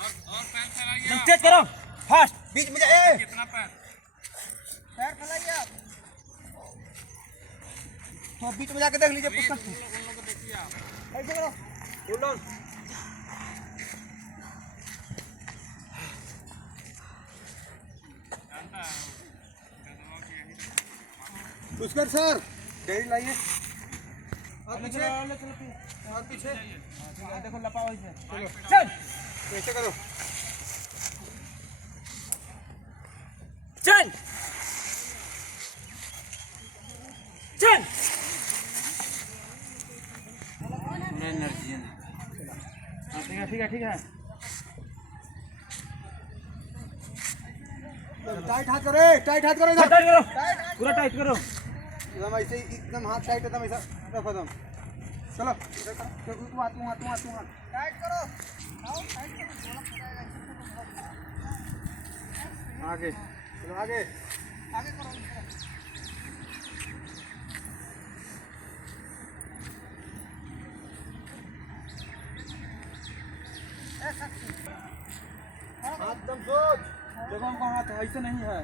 और पैर फैलाइए, तेज करो, फास्ट, बीच में जाए। कितना पैर पैर फैलाइए आप, तो बीच में जाके देख लीजिए। उन लोग को देखिए आप। ऐसे करो, होल्ड ऑन। जानता है गदवा की यही पुष्कर सर डेरी लाइए। और पीछे, और पीछे देखो लपा हुआ है। चलो चल, ऐसे करो, चल चल। एनर्जी है, ठीक है ठीक है। टाइट हाथ करो, टाइट हाथ करो, टाइट करो, पूरा टाइट करो एकदम। ऐसे एकदम हाथ टाइट, एकदम ऐसा रखो एकदम। चलो टाइट करो, आगे चलो, आगे आगे करो। हाथ एकदम सोच, देखो हमको हाथ ऐसे नहीं है,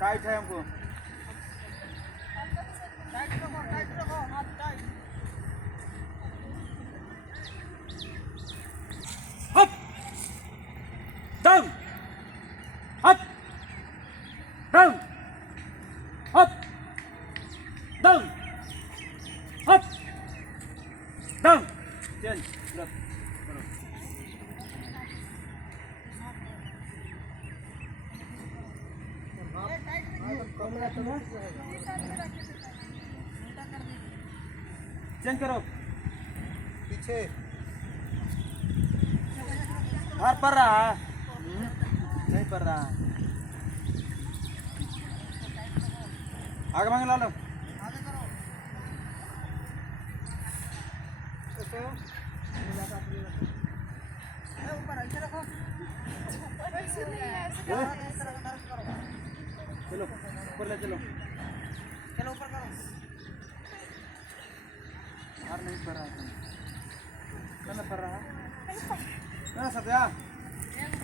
टाइट है हमको। टाइट रखो, हाथ tight. Up down, up down, up down, up down. Change करो। चेंज करो, पीछे बाहर पड़ रहा है, नहीं पड़ रहा है। आगे मांगे ला लो, आगे करो। ऊपर ऐसे रखो, चलो ऊपर ले चलो, चलो ऊपर करो। बाहर नहीं पड़ रहा है, पड़ रहा है सत्या।